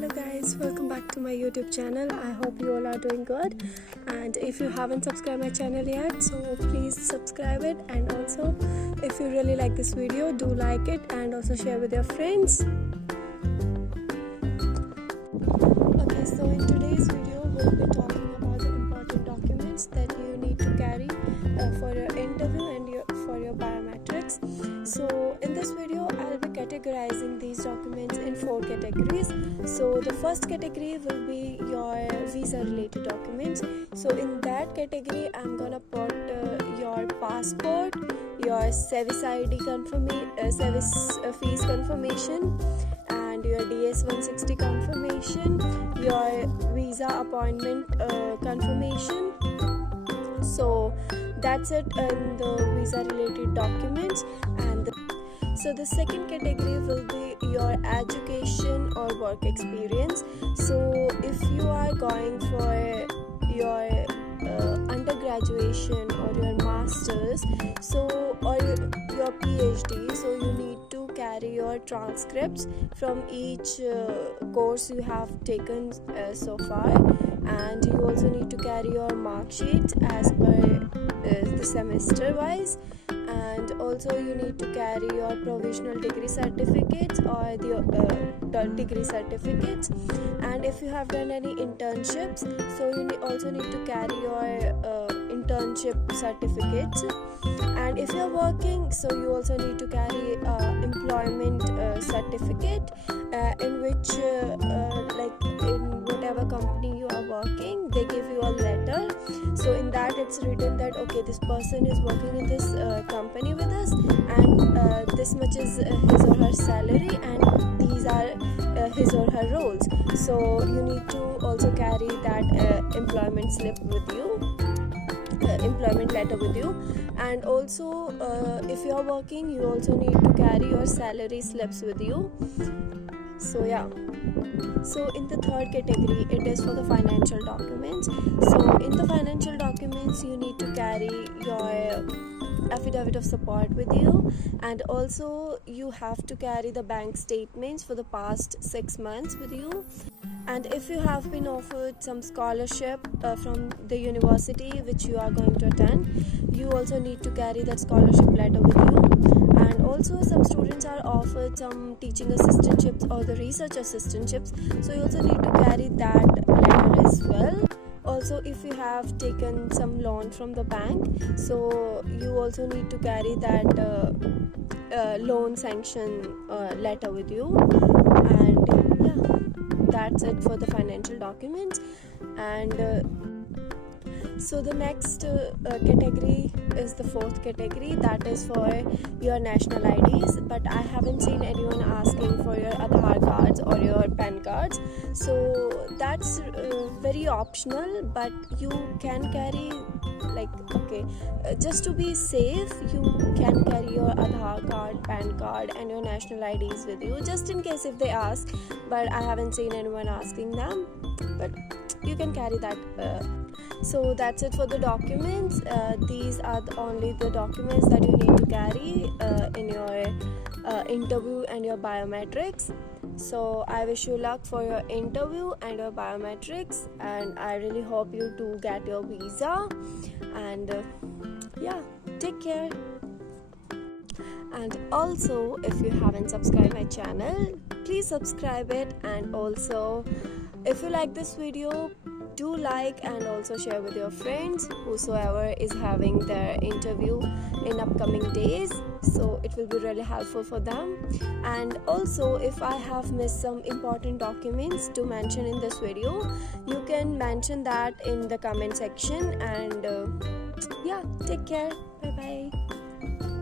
Hello guys, welcome back to my YouTube channel. I hope you all are doing good, and if you haven't subscribed my channel yet, so please subscribe it. And also, if you really like this video, do like it and also share with your friends. Okay, so in today's video we'll be talking about the important documents that you need to carry for your interview and for your biometrics. So in this video I'll be categorizing these documents in 4 categories. So the first category will be your visa related documents. So in that category I'm gonna put your passport, your service ID service fees confirmation, and your DS 160 confirmation, your visa appointment confirmation. So that's it in the visa related documents. And so the second category will be your education or work experience. So if you are going for your undergraduation or your masters, or your PhD, so you need to carry your transcripts from each course you have taken so far, and you also need to carry your mark sheets as per the semester wise, and also you need to carry your provisional degree certificates or the degree certificates. And if you have done any internships, so you also need to carry your internship certificates. And if you're working, so you also need to carry employment certificate in which like in whatever company you are working, they give you a letter. So in that it's written that okay, this person is working in this company with us, and this much is his or her salary, and these are his or her roles. So you need to also carry that employment slip with you, employment letter with you. And also if you are working, you also need to carry your salary slips with you. So yeah. So in the third category, it is for the financial documents. So in the financial documents, you need to carry your affidavit of support with you, and also you have to carry the bank statements for the past 6 months with you. And if you have been offered some scholarship from the university which you are going to attend, you also need to carry that scholarship letter with you. And also some students are offered some teaching assistantships or the research assistantships, so you also need to carry that letter as well. Also, if you have taken some loan from the bank, so you also need to carry that loan sanction letter with you. And yeah, that's it for the financial documents. And so the next category is the fourth category, that is for your national IDs. But I haven't seen anyone asking for your Aadhaar cards or your PAN cards, so that's very optional, but you can carry, like, okay, just to be safe, you can carry your Aadhaar card, PAN card and your national IDs with you, just in case if they ask. But I haven't seen anyone asking them, but you can carry that. So that's it for the documents. These are only the documents that you need to carry in your interview and your biometrics. So I wish you luck for your interview and your biometrics, and I really hope you do get your visa. And yeah, take care. And also, if you haven't subscribed my channel, please subscribe it. And also, if you like this video, do like and also share with your friends whosoever is having their interview in upcoming days, so it will be really helpful for them. And also, if I have missed some important documents to mention in this video, you can mention that in the comment section. And yeah, take care. Bye bye.